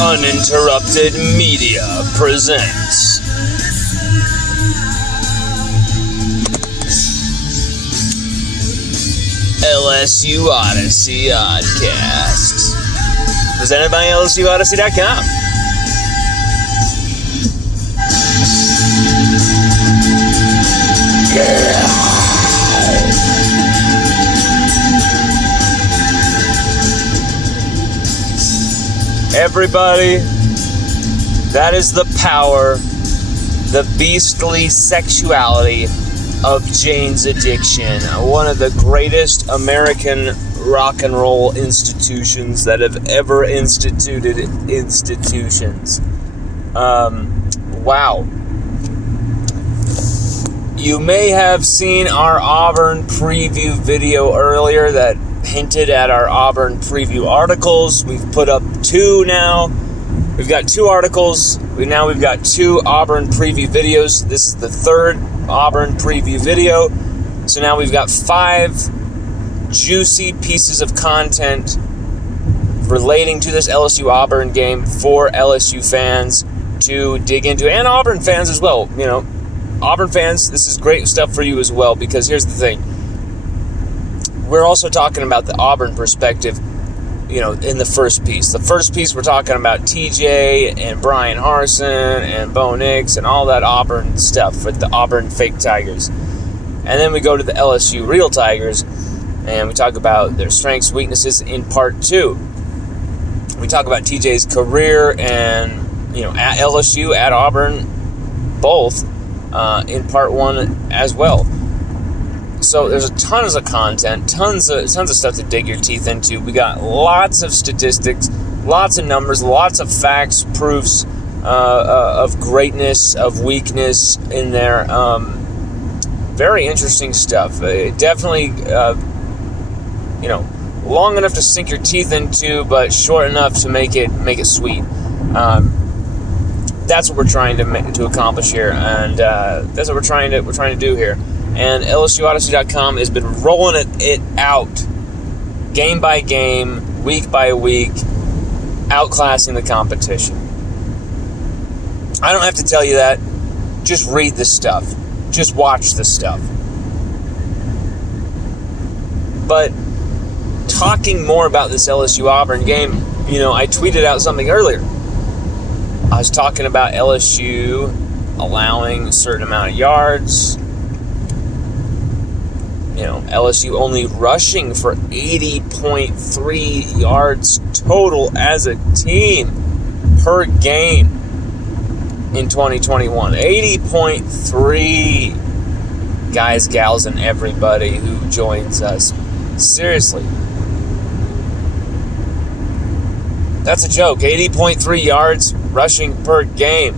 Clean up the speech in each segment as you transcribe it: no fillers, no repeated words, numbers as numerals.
Uninterrupted Media presents LSU Odyssey Oddcast, presented by LSUODYSSEY.COM. Yeah. Everybody, that is the power, the beastly sexuality of Jane's Addiction, one of the greatest American rock and roll institutions that have ever instituted institutions. Wow. You may have seen our Auburn preview video earlier that hinted at our Auburn preview articles. We've put up 2 now. We've got 2 articles. We've got 2 Auburn preview videos. This is the 3rd Auburn preview video. So now we've got 5 juicy pieces of content relating to this LSU Auburn game for LSU fans to dig into, and Auburn fans as well. You know, Auburn fans, this is great stuff for you as well, because here's the thing. We're also talking about the Auburn perspective, you know, in the first piece. The first piece, we're talking about TJ and Brian Harsin and Bo Nix and all that Auburn stuff with the Auburn fake Tigers. And then we go to the LSU real Tigers, and we talk about their strengths, weaknesses in part 2. We talk about TJ's career and, you know, at LSU, at Auburn, both in part 1 as well. So there's tons of content, tons of stuff to dig your teeth into. We got lots of statistics, lots of numbers, lots of facts, proofs of greatness, of weakness in there. Very interesting stuff. Definitely, you know, long enough to sink your teeth into, but short enough to make it sweet. That's what we're trying to accomplish here, and that's what we're trying to do here. And LSUODYSSEY.com has been rolling it out, game by game, week by week, outclassing the competition. I don't have to tell you that. Just read this stuff. Just watch this stuff. But talking more about this LSU Auburn game, you know, I tweeted out something earlier. I was talking about LSU allowing a certain amount of yards. You know, LSU only rushing for 80.3 yards total as a team per game in 2021. 80.3, guys, gals, and everybody who joins us. Seriously. That's a joke. 80.3 yards rushing per game.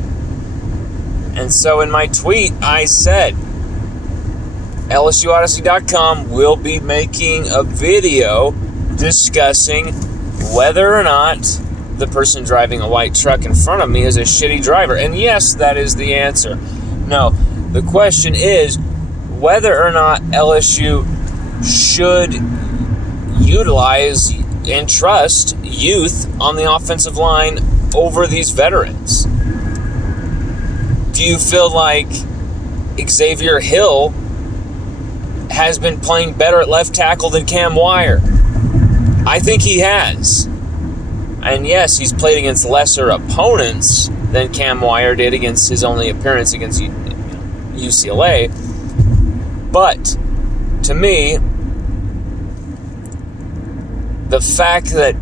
And so in my tweet, I said, LSUODYSSEY.com will be making a video discussing whether or not the person driving a white truck in front of me is a shitty driver. And yes, that is the answer. No, the question is whether or not LSU should utilize and trust youth on the offensive line over these veterans. Do you feel like Xavier Hill has been playing better at left tackle than Cam Wire? I think he has. And yes, he's played against lesser opponents than Cam Wire did against his only appearance against UCLA. But to me, the fact that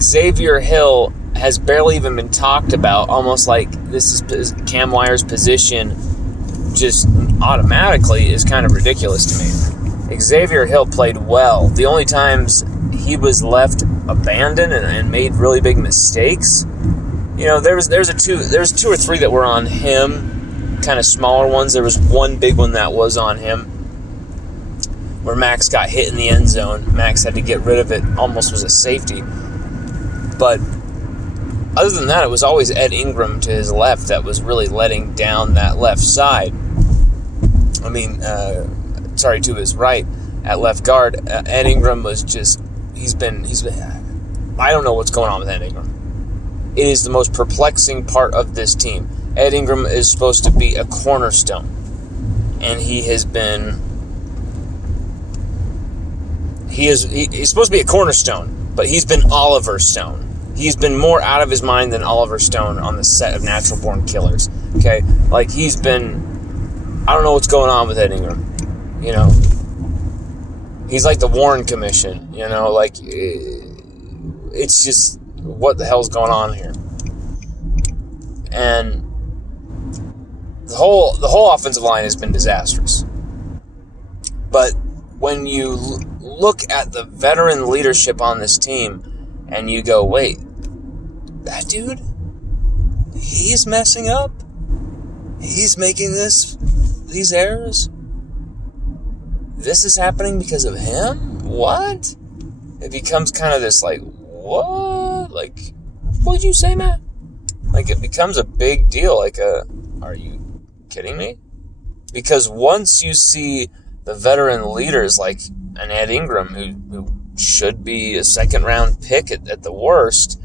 Xavier Hill has barely even been talked about, almost like this is Cam Wire's position, just automatically is kind of ridiculous to me. Xavier Hill played well. The only times he was left abandoned and made really big mistakes, you know, there's 2 or 3 that were on him, kind of smaller ones. There was one big one that was on him, where Max got hit in the end zone. Max had to get rid of it, almost was a safety. But other than that, it was always Ed Ingram to his left that was really letting down that left side. To his right at left guard. Ed Ingram was just I don't know what's going on with Ed Ingram. It is the most perplexing part of this team. Ed Ingram is supposed to be a cornerstone, and he's supposed to be a cornerstone, but he's been Oliver Stone. He's been more out of his mind than Oliver Stone on the set of Natural Born Killers. Okay? Like, I don't know what's going on with Ed Ingram. You know? He's like the Warren Commission. You know? Like, it's just, what the hell's going on here? And the whole offensive line has been disastrous. But when you look at the veteran leadership on this team, and you go, wait, that dude, he's messing up? He's making these errors? This is happening because of him? What? It becomes kind of this, like, what? Like, what'd you say, Matt? Like, it becomes a big deal. Like, are you kidding me? Because once you see the veteran leaders like an Ed Ingram, who should be a second-round pick at the worst,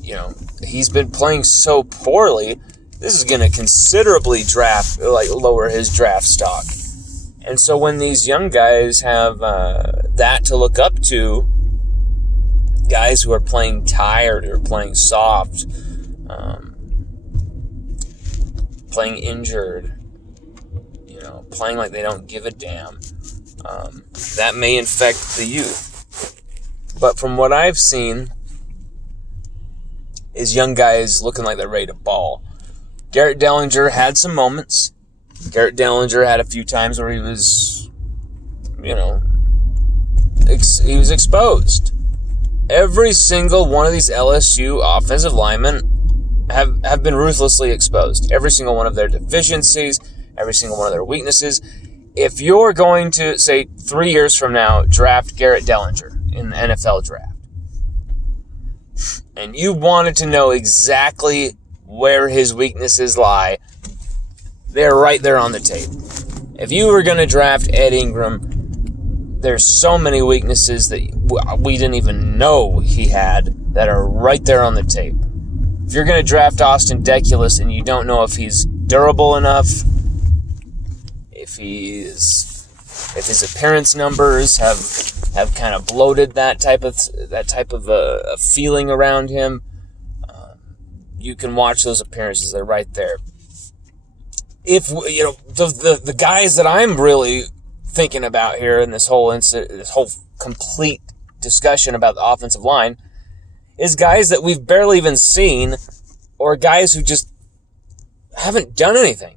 you know, he's been playing so poorly, this is going to considerably lower his draft stock. And so when these young guys have that to look up to, guys who are playing tired or playing soft, playing injured, you know, playing like they don't give a damn, that may infect the youth. But from what I've seen, is young guys looking like they're ready to ball. Garrett Dellinger had some moments. Garrett Dellinger had a few times where he was, you know, he was exposed. Every single one of these LSU offensive linemen have been ruthlessly exposed. Every single one of their deficiencies, every single one of their weaknesses. If you're going to, say, 3 years from now, draft Garrett Dellinger in the NFL draft, and you wanted to know exactly where his weaknesses lie, they're right there on the tape. If you were going to draft Ed Ingram, there's so many weaknesses that we didn't even know he had that are right there on the tape. If you're going to draft Austin Deculus and you don't know if he's durable enough, if his appearance numbers have kind of bloated that type of a feeling around him, you can watch those appearances. They're right there. If you know the guys that I'm really thinking about here in this whole complete discussion about the offensive line is guys that we've barely even seen, or guys who just haven't done anything.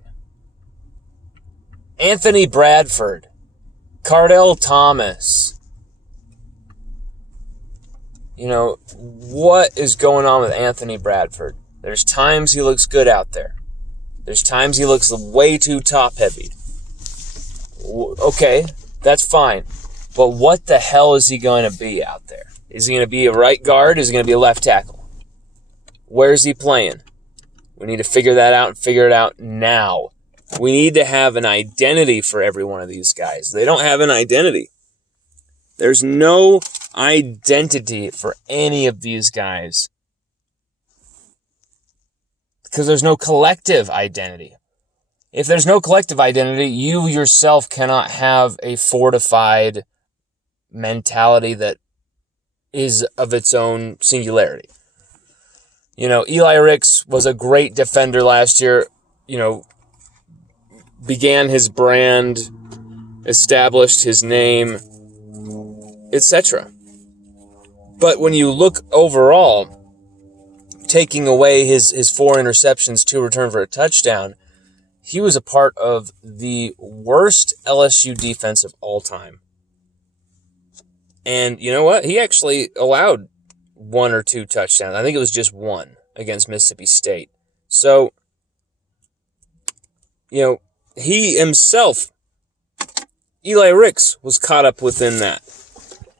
Anthony Bradford, Cardell Thomas. You know, what is going on with Anthony Bradford? There's times he looks good out there. There's times he looks way too top-heavy. Okay, that's fine. But what the hell is he going to be out there? Is he going to be a right guard? Is he going to be a left tackle? Where is he playing? We need to figure that out and figure it out now. We need to have an identity for every one of these guys. They don't have an identity. There's no identity for any of these guys, because there's no collective identity. If there's no collective identity, you yourself cannot have a fortified mentality that is of its own singularity. You know, Eli Ricks was a great defender last year, you know, began his brand, established his name, etc. But when you look overall, taking away his 4 interceptions, 2 return for a touchdown, he was a part of the worst LSU defense of all time. And you know what? He actually allowed 1 or 2 touchdowns. I think it was just 1 against Mississippi State. So, you know, he himself, Eli Ricks, was caught up within that.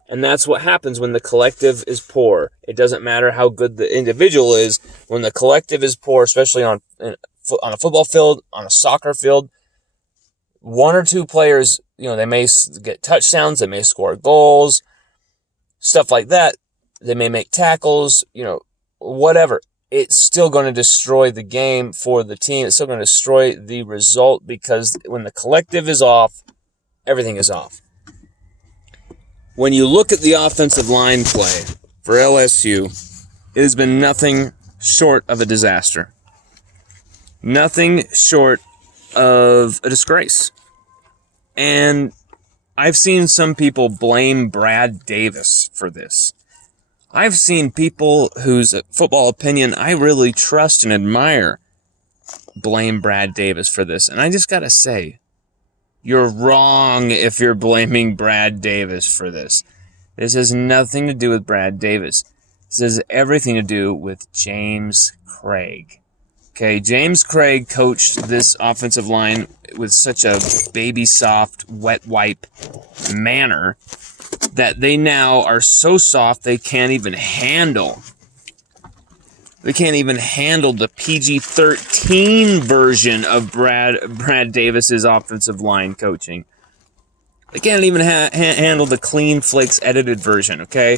And that's what happens when the collective is poor. It doesn't matter how good the individual is. When the collective is poor, especially on a football field, on a soccer field, one or two players, they may get touchdowns, they may score goals, stuff like that. They may make tackles, whatever. It's still going to destroy the game for the team. It's still going to destroy the result, because when the collective is off, everything is off. When you look at the offensive line play for LSU, it has been nothing short of a disaster. Nothing short of a disgrace. And I've seen some people blame Brad Davis for this. I've seen people whose football opinion I really trust and admire blame Brad Davis for this. And I just got to say, you're wrong if you're blaming Brad Davis for this. This has nothing to do with Brad Davis. This has everything to do with James Craig. Okay, James Craig coached this offensive line with such a baby-soft, wet wipe manner that they now are so soft they can't even handle. They can't even handle the PG-13 version of Brad Davis's offensive line coaching. They can't even handle the Clean Flakes edited version, okay?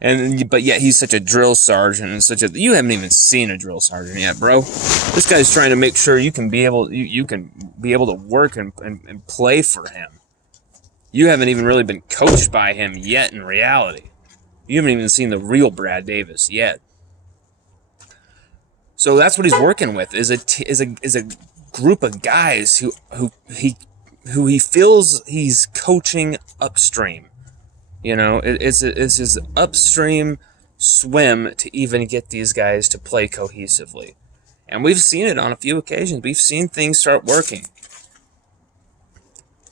But yet he's such a drill sergeant and you haven't even seen a drill sergeant yet, bro. This guy's trying to make sure you can be able to work and play for him. You haven't even really been coached by him yet in reality. You haven't even seen the real Brad Davis yet. So that's what he's working with is a group of guys who he feels he's coaching upstream. It's his upstream swim to even get these guys to play cohesively. And we've seen it on a few occasions. We've seen things start working.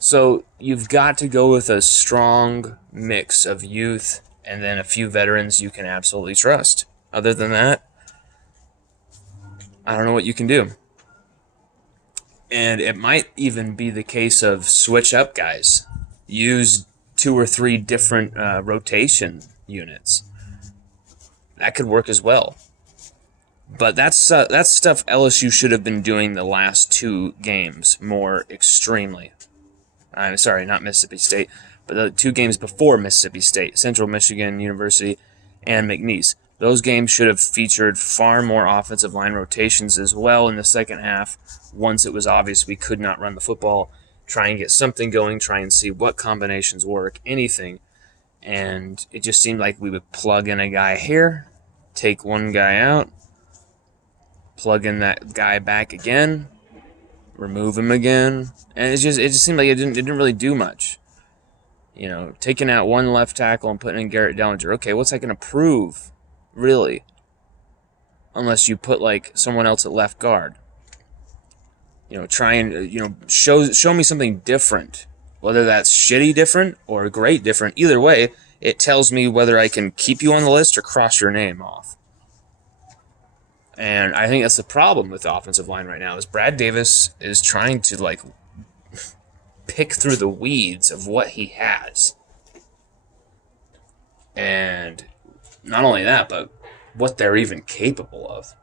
So you've got to go with a strong mix of youth and then a few veterans you can absolutely trust. Other than that, I don't know what you can do. And it might even be the case of switch up guys. Use 2 or 3 different rotation units. That could work as well. But that's stuff LSU should have been doing the last 2 games more extremely. I'm sorry, not Mississippi State, but the 2 games before Mississippi State, Central Michigan University and McNeese. Those games should have featured far more offensive line rotations as well in the second half. Once it was obvious we could not run the football, try and get something going, try and see what combinations work, anything. And it just seemed like we would plug in a guy here, take one guy out, plug in that guy back again, remove him again, and it just seemed like it didn't really do much. Taking out one left tackle and putting in Garrett Dellinger. Okay, what's that going to prove, really? Unless you put someone else at left guard. Try and show me something different. Whether that's shitty different or great different, either way, it tells me whether I can keep you on the list or cross your name off. And I think that's the problem with the offensive line right now, is Brad Davis is trying to, pick through the weeds of what he has. And not only that, but what they're even capable of.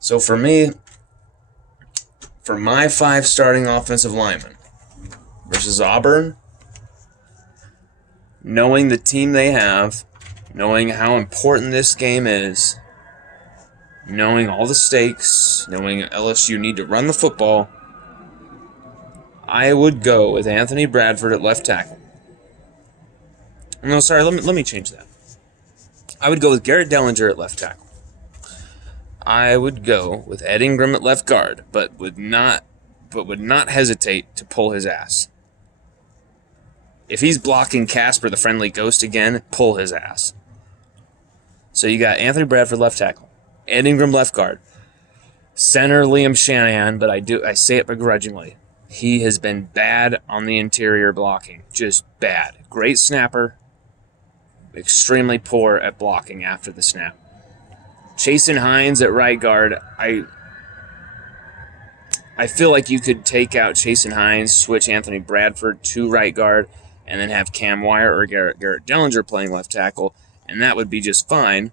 So for me, for my 5 starting offensive linemen versus Auburn, knowing the team they have, knowing how important this game is, knowing all the stakes, knowing LSU need to run the football, I would go with Anthony Bradford at left tackle. No, sorry, let me change that. I would go with Garrett Dellinger at left tackle. I would go with Ed Ingram at left guard, but would not hesitate to pull his ass. If he's blocking Casper the Friendly Ghost again, pull his ass. So you got Anthony Bradford left tackle, Ed Ingram left guard, center Liam Shanahan, but I say it begrudgingly. He has been bad on the interior blocking, just bad. Great snapper, extremely poor at blocking after the snap. Chasen Hines at right guard, I feel like you could take out Chasen Hines, switch Anthony Bradford to right guard, and then have Cam Wire or Garrett Dellinger playing left tackle, and that would be just fine.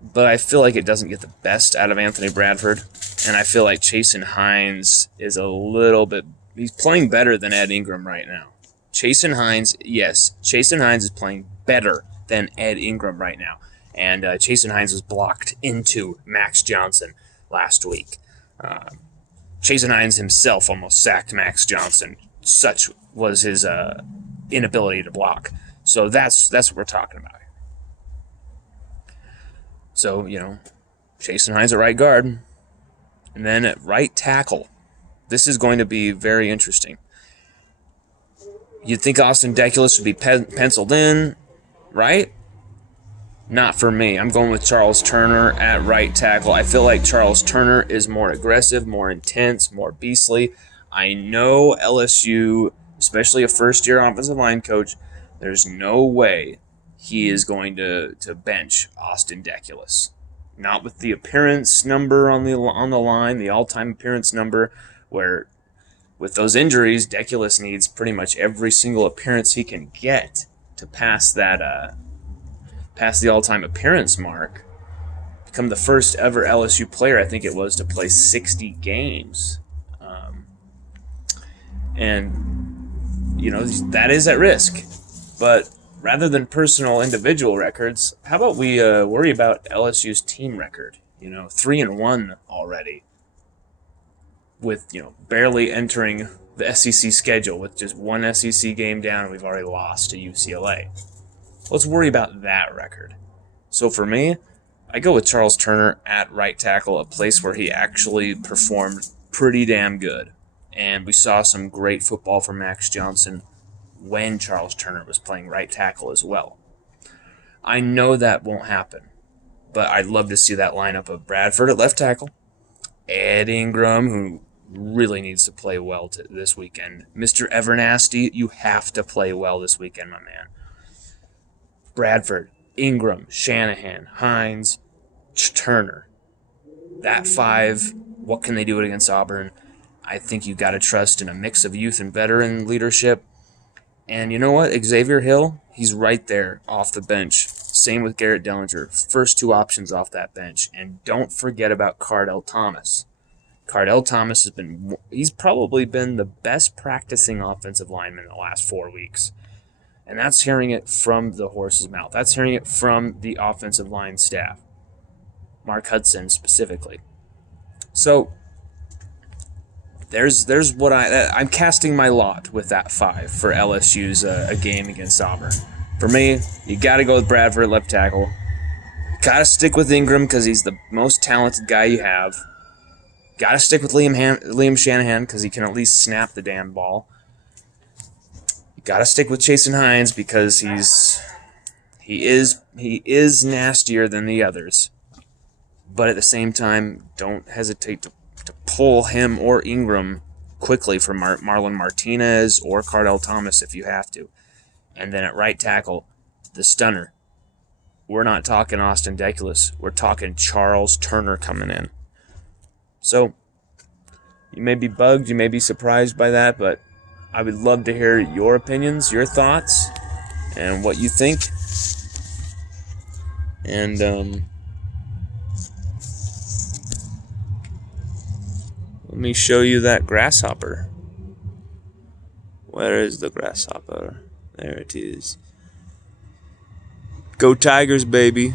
but I feel like it doesn't get the best out of Anthony Bradford, and I feel like Chasen Hines is a little bit... He's playing better than Ed Ingram right now. Chasen Hines is playing better than Ed Ingram right now. And Chasen Hines was blocked into Max Johnson last week. Chasen Hines himself almost sacked Max Johnson. Such was his inability to block. So that's what we're talking about. So, Chasen Hines at right guard. And then at right tackle. This is going to be very interesting. You'd think Austin Deculus would be penciled in, right? Not for me. I'm going with Charles Turner at right tackle. I feel like Charles Turner is more aggressive, more intense, more beastly. I know LSU, especially a first-year offensive line coach, there's no way he is going to bench Austin Deculus. Not with the appearance number on the line, the all-time appearance number, where with those injuries, Deculus needs pretty much every single appearance he can get to pass that past the all-time appearance mark. Become the first ever LSU player, I think it was, to play 60 games. That is at risk. But rather than personal individual records, how about we worry about LSU's team record? 3-1 already. With, barely entering the SEC schedule with just one SEC game down, and we've already lost to UCLA. Let's worry about that record. So for me, I go with Charles Turner at right tackle, a place where he actually performed pretty damn good. And we saw some great football from Max Johnson when Charles Turner was playing right tackle as well. I know that won't happen, but I'd love to see that lineup of Bradford at left tackle, Ed Ingram, who really needs to play well this weekend. Mr. Evernasty, you have to play well this weekend, my man. Bradford, Ingram, Shanahan, Hines, Turner. That five, what can they do against Auburn? I think you got to trust in a mix of youth and veteran leadership. And you know what? Xavier Hill, he's right there off the bench. Same with Garrett Dellinger. First two options off that bench. And don't forget about Cardell Thomas. Cardell Thomas he's probably been the best practicing offensive lineman in the last 4 weeks. And that's hearing it from the horse's mouth. That's hearing it from the offensive line staff. Mark Hudson specifically. So there's what I'm casting my lot with that 5 for LSU's a game against Auburn. For me, you got to go with Bradford at left tackle. Got to stick with Ingram because he's the most talented guy you have. Got to stick with Liam Shanahan because he can at least snap the damn ball. You got to stick with Chasen Hines because he is nastier than the others. But at the same time, don't hesitate to pull him or Ingram quickly from Marlon Martinez or Cardell Thomas if you have to. And then at right tackle, the stunner. We're not talking Austin Deculus. We're talking Charles Turner coming in. So, you may be bugged, you may be surprised by that, but I would love to hear your opinions, your thoughts, and what you think. And, let me show you that grasshopper. Where is the grasshopper? There it is. Go Tigers, baby.